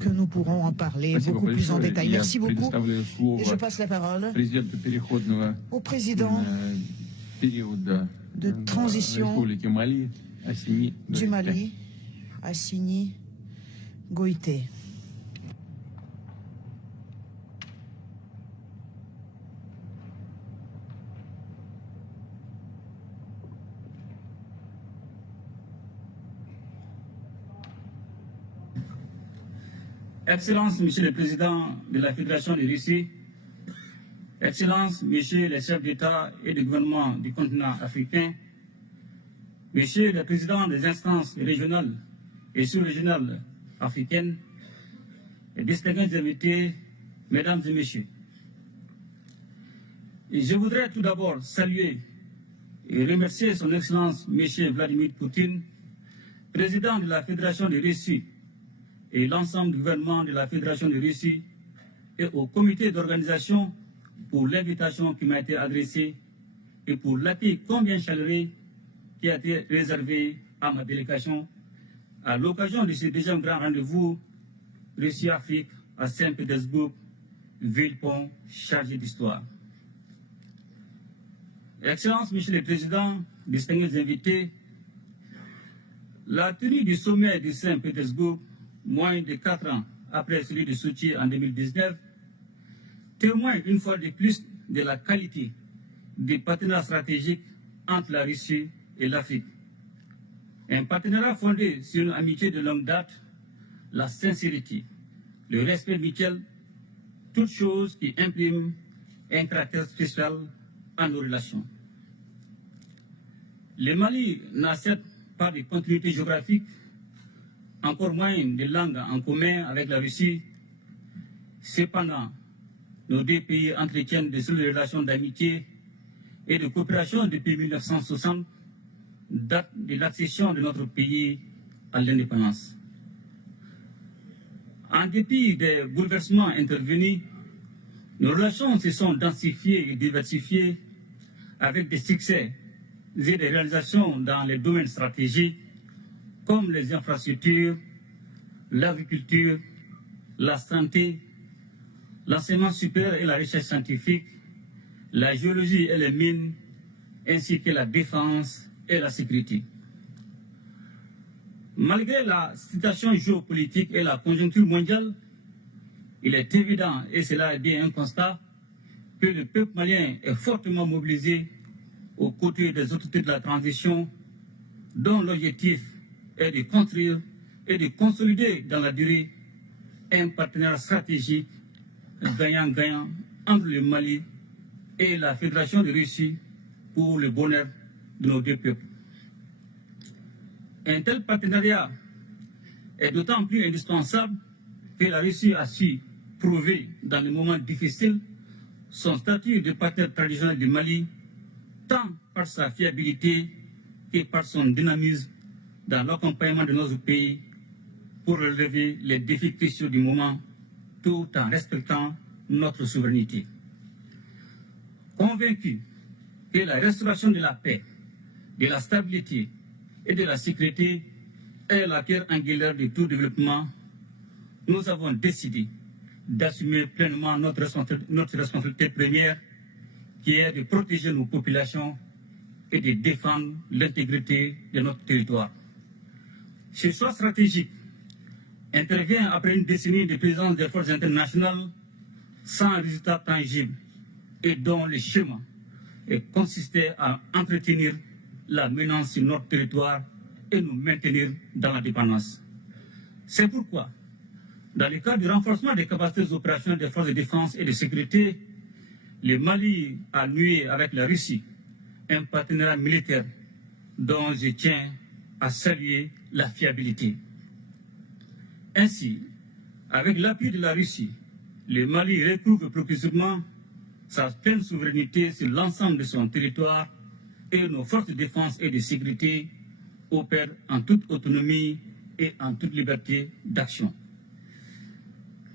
que nous pourrons en parler beaucoup plus en détail. Merci beaucoup. Et je passe la parole au président de transition du Mali, Assimi Goïté. Excellences, Monsieur le Président de la Fédération de Russie, Excellences, Messieurs les chefs d'État et de gouvernement du continent africain, Messieurs les présidents des instances régionales et sous-régionales africaines, et distingués invités, Mesdames et Messieurs. Et je voudrais tout d'abord saluer et remercier Son Excellence M. Vladimir Poutine, Président de la Fédération de Russie, et l'ensemble du gouvernement de la Fédération de Russie et au comité d'organisation pour l'invitation qui m'a été adressée et pour l'accueil combien chaleureux qui a été réservé à ma délégation à l'occasion de ce deuxième grand rendez-vous Russie-Afrique à Saint-Pétersbourg, ville-pont chargée d'histoire. Excellences, Monsieur le Président, distingués invités, la tenue du sommet de Saint-Pétersbourg moins de 4 ans après celui de Sochi en 2019, témoigne une fois de plus de la qualité des partenariats stratégiques entre la Russie et l'Afrique. Un partenariat fondé sur une amitié de longue date, la sincérité, le respect mutuel, toutes choses qui impriment un caractère spécial à nos relations. Le Mali n'a certes pas de continuité géographique, encore moins de langues en commun avec la Russie. Cependant, nos deux pays entretiennent de solides relations d'amitié et de coopération depuis 1960, date de l'accession de notre pays à l'indépendance. En dépit des bouleversements intervenus, nos relations se sont densifiées et diversifiées avec des succès et des réalisations dans les domaines stratégiques comme les infrastructures, l'agriculture, la santé, l'enseignement supérieur et la recherche scientifique, la géologie et les mines, ainsi que la défense et la sécurité. Malgré la situation géopolitique et la conjoncture mondiale, il est évident, et cela est bien un constat, que le peuple malien est fortement mobilisé aux côtés des autorités de la transition, dont l'objectif est de construire et de consolider dans la durée un partenariat stratégique gagnant-gagnant entre le Mali et la Fédération de Russie pour le bonheur de nos deux peuples. Un tel partenariat est d'autant plus indispensable que la Russie a su prouver dans les moments difficiles son statut de partenaire traditionnel du Mali, tant par sa fiabilité que par son dynamisme dans l'accompagnement de notre pays pour relever les défis cruciaux du moment, tout en respectant notre souveraineté. Convaincu que la restauration de la paix, de la stabilité et de la sécurité est la pierre angulaire de tout développement, nous avons décidé d'assumer pleinement notre responsabilité première, qui est de protéger nos populations et de défendre l'intégrité de notre territoire. Ce choix stratégique intervient après une décennie de présence des forces internationales sans résultat tangible et dont le schéma consistait à entretenir la menace sur notre territoire et nous maintenir dans la dépendance. C'est pourquoi, dans le cadre du renforcement des capacités opérationnelles des forces de défense et de sécurité, le Mali a noué avec la Russie un partenariat militaire dont je tiens à saluer la fiabilité. Ainsi, avec l'appui de la Russie, le Mali recouvre progressivement sa pleine souveraineté sur l'ensemble de son territoire et nos forces de défense et de sécurité opèrent en toute autonomie et en toute liberté d'action.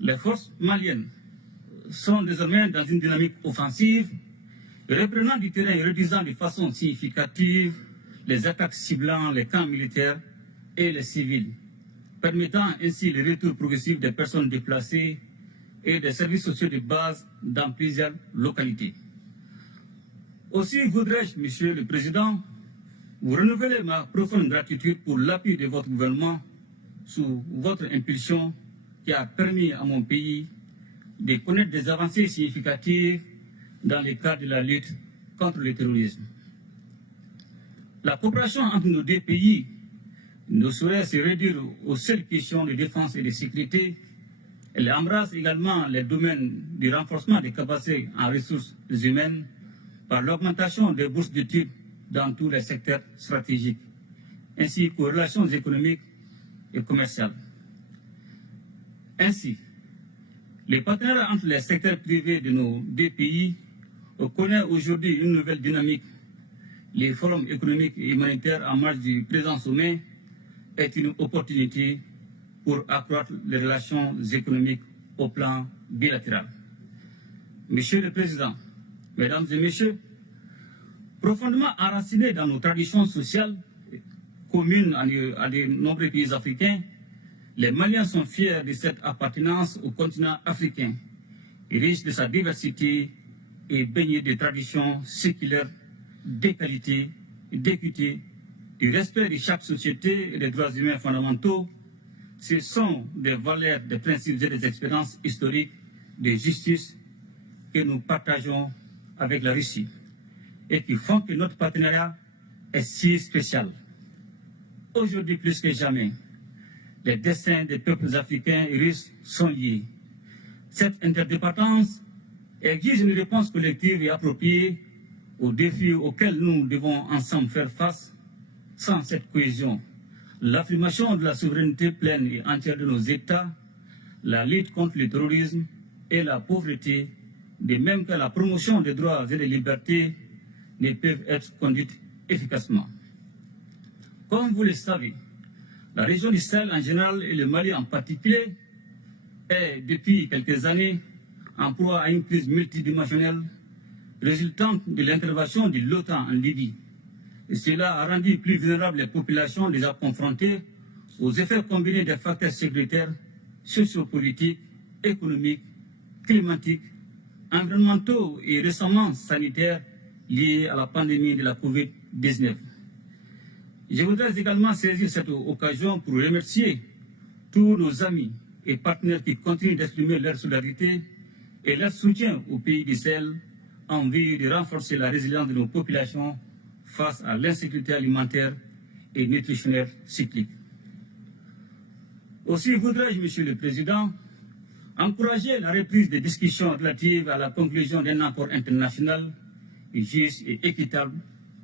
Les forces maliennes sont désormais dans une dynamique offensive, reprenant du terrain et réduisant de façon significative les attaques ciblant les camps militaires et les civils, permettant ainsi le retour progressif des personnes déplacées et des services sociaux de base dans plusieurs localités. Aussi voudrais-je, Monsieur le Président, vous renouveler ma profonde gratitude pour l'appui de votre gouvernement sous votre impulsion qui a permis à mon pays de connaître des avancées significatives dans le cadre de la lutte contre le terrorisme. La coopération entre nos deux pays ne saurait se réduire aux seules questions de défense et de sécurité. Elle embrasse également les domaines du renforcement des capacités en ressources humaines par l'augmentation des bourses d'études dans tous les secteurs stratégiques, ainsi qu'aux relations économiques et commerciales. Ainsi, les partenariats entre les secteurs privés de nos deux pays connaissent aujourd'hui une nouvelle dynamique. Les forums économiques et humanitaires en marge du présent sommet est une opportunité pour accroître les relations économiques au plan bilatéral. Monsieur le Président, Mesdames et Messieurs, profondément enracinés dans nos traditions sociales communes à de nombreux pays africains, les Maliens sont fiers de cette appartenance au continent africain, riche de sa diversité et baigné de traditions séculaires, d'égalité, d'équité, du respect de chaque société et des droits humains fondamentaux. Ce sont des valeurs, des principes et des expériences historiques de justice que nous partageons avec la Russie et qui font que notre partenariat est si spécial. Aujourd'hui, plus que jamais, les destins des peuples africains et russes sont liés. Cette interdépendance exige une réponse collective et appropriée aux défis auxquels nous devons ensemble faire face. Sans cette cohésion, l'affirmation de la souveraineté pleine et entière de nos États, la lutte contre le terrorisme et la pauvreté, de même que la promotion des droits et des libertés, ne peuvent être conduites efficacement. Comme vous le savez, la région du Sahel en général et le Mali en particulier est depuis quelques années en proie à une crise multidimensionnelle résultante de l'intervention de l'OTAN en Libye. Et cela a rendu plus vulnérables les populations déjà confrontées aux effets combinés des facteurs sécuritaires, sociopolitiques, économiques, climatiques, environnementaux et récemment sanitaires liés à la pandémie de la COVID-19. Je voudrais également saisir cette occasion pour remercier tous nos amis et partenaires qui continuent d'exprimer leur solidarité et leur soutien au pays du Sahel en vue de renforcer la résilience de nos populations face à l'insécurité alimentaire et nutritionnelle cyclique. Aussi voudrais-je, Monsieur le Président, encourager la reprise des discussions relatives à la conclusion d'un accord international juste et équitable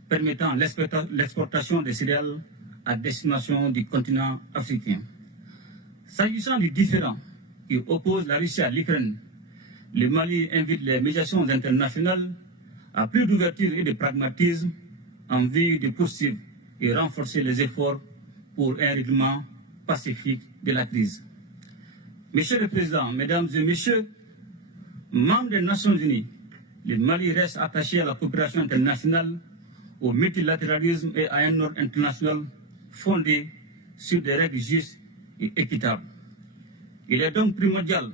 permettant l'exportation des céréales à destination du continent africain. S'agissant du différend qui oppose la Russie à l'Ukraine, le Mali invite les médiations internationales à plus d'ouverture et de pragmatisme en vue de poursuivre et renforcer les efforts pour un règlement pacifique de la crise. Monsieur le Président, Mesdames et Messieurs, membres des Nations Unies, le Mali reste attaché à la coopération internationale, au multilatéralisme et à un ordre international fondé sur des règles justes et équitables. Il est donc primordial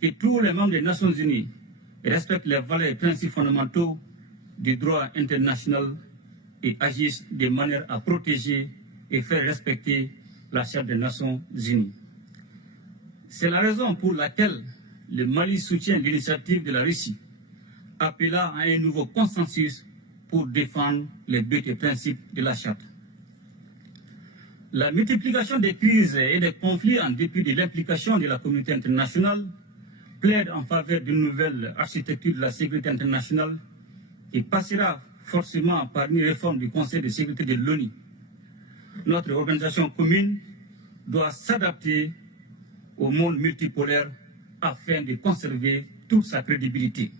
que tous les membres des Nations Unies respectent les valeurs et principes fondamentaux du droit international et agissent de manière à protéger et faire respecter la Charte des Nations Unies. C'est la raison pour laquelle le Mali soutient l'initiative de la Russie, appelant à un nouveau consensus pour défendre les buts et principes de la Charte. La multiplication des crises et des conflits en dépit de l'implication de la communauté internationale plaide en faveur d'une nouvelle architecture de la sécurité internationale qui passera forcément par une réforme du Conseil de sécurité de l'ONU. Notre organisation commune doit s'adapter au monde multipolaire afin de conserver toute sa crédibilité.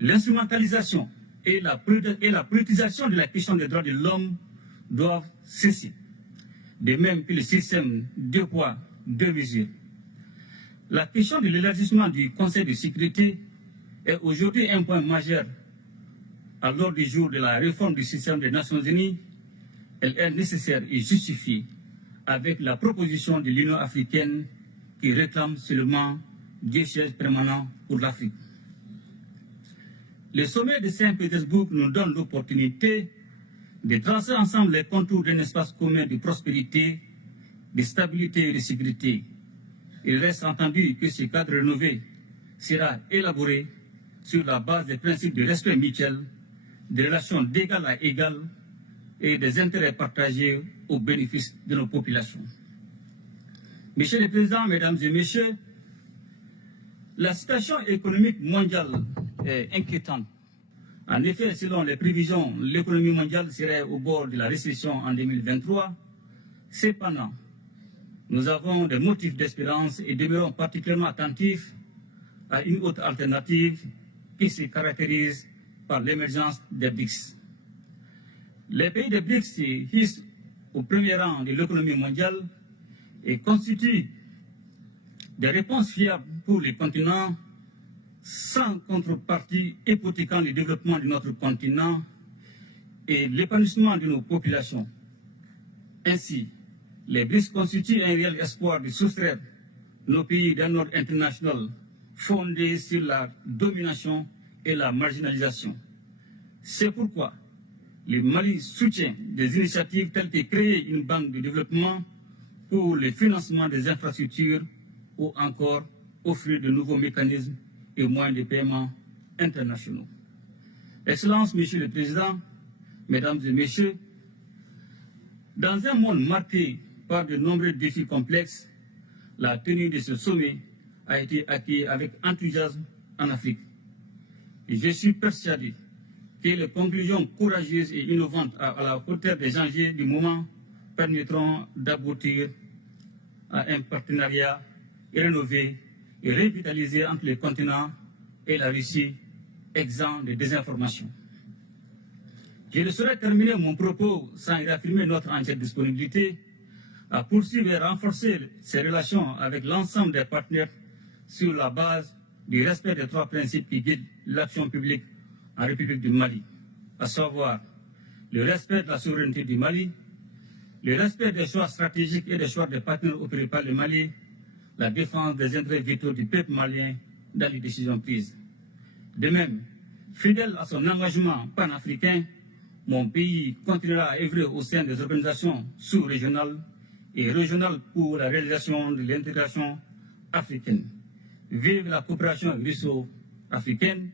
L'instrumentalisation et la politisation de la question des droits de l'homme doivent cesser, de même que le système deux poids, deux mesures. La question de l'élargissement du Conseil de sécurité est aujourd'hui un point majeur à l'ordre du jour de la réforme du système des Nations Unies. Elle est nécessaire et justifiée avec la proposition de l'Union africaine qui réclame seulement 2 sièges permanents pour l'Afrique. Le sommet de Saint-Pétersbourg nous donne l'opportunité de tracer ensemble les contours d'un espace commun de prospérité, de stabilité et de sécurité. Il reste entendu que ce cadre rénové sera élaboré sur la base des principes de respect mutuel, des relations d'égal à égal et des intérêts partagés au bénéfice de nos populations. Monsieur le Président, Mesdames et Messieurs, la situation économique mondiale est inquiétante. En effet, selon les prévisions, l'économie mondiale serait au bord de la récession en 2023. Cependant, nous avons des motifs d'espérance et demeurons particulièrement attentifs à une autre alternative qui se caractérise par l'émergence des BRICS. Les pays des BRICS se hissent au premier rang de l'économie mondiale et constituent des réponses fiables pour les continents sans contrepartie hypothéquant le développement de notre continent et l'épanouissement de nos populations. Ainsi, les BRICS constituent un réel espoir de soustraire nos pays d'un ordre international fondé sur la domination et la marginalisation. C'est pourquoi le Mali soutient des initiatives telles que créer une banque de développement pour le financement des infrastructures ou encore offrir de nouveaux mécanismes et moyens de paiement internationaux. Excellences, Monsieur le Président, Mesdames et Messieurs, dans un monde marqué par de nombreux défis complexes, la tenue de ce sommet a été accueillie avec enthousiasme en Afrique. Et je suis persuadé que les conclusions courageuses et innovantes à la hauteur des enjeux du moment permettront d'aboutir à un partenariat rénové et revitalisé entre le continent et la Russie, exempt de désinformation. Je ne saurais terminer mon propos sans réaffirmer notre entière disponibilité à poursuivre et renforcer ces relations avec l'ensemble des partenaires sur la base du respect des 3 principes qui guident l'action publique en République du Mali, à savoir le respect de la souveraineté du Mali, le respect des choix stratégiques et des choix des partenaires opérés par le Mali, la défense des intérêts vitaux du peuple malien dans les décisions prises. De même, fidèle à son engagement panafricain, mon pays continuera à œuvrer au sein des organisations sous-régionales et régionales pour la réalisation de l'intégration africaine. Vive la coopération russo-africaine,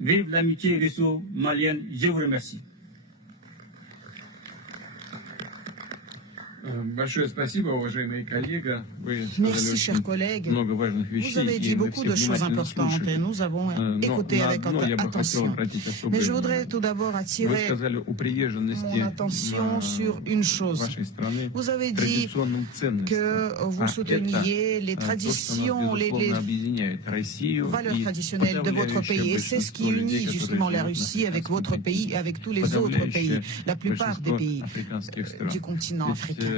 vive l'amitié russo-malienne. Je vous remercie. Merci, chers collègues. Vous avez dit beaucoup de choses importantes et nous avons écouté avec attention. Mais je voudrais tout d'abord attirer mon attention sur une chose. Vous avez dit que vous souteniez les traditions, les valeurs traditionnelles de votre pays. Et c'est ce qui unit justement la Russie avec votre pays et avec tous les autres pays, la plupart des pays du continent africain.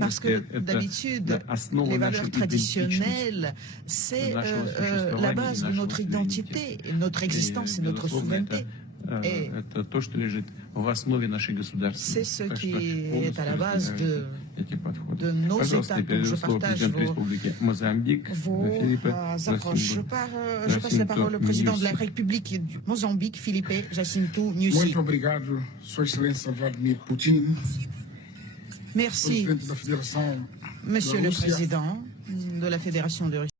Parce que d'habitude, les valeurs traditionnelles, c'est la base de notre identité, notre existence et notre souveraineté. Et c'est ce qui est à la base de nos États. Donc je partage vos approches. Je passe la parole au président de la République du Mozambique, Filipe Jacinto Nyusi. Muito obrigado, Sua Excelência Vladimir Poutine. Merci, Monsieur le Président de la Fédération de Russie.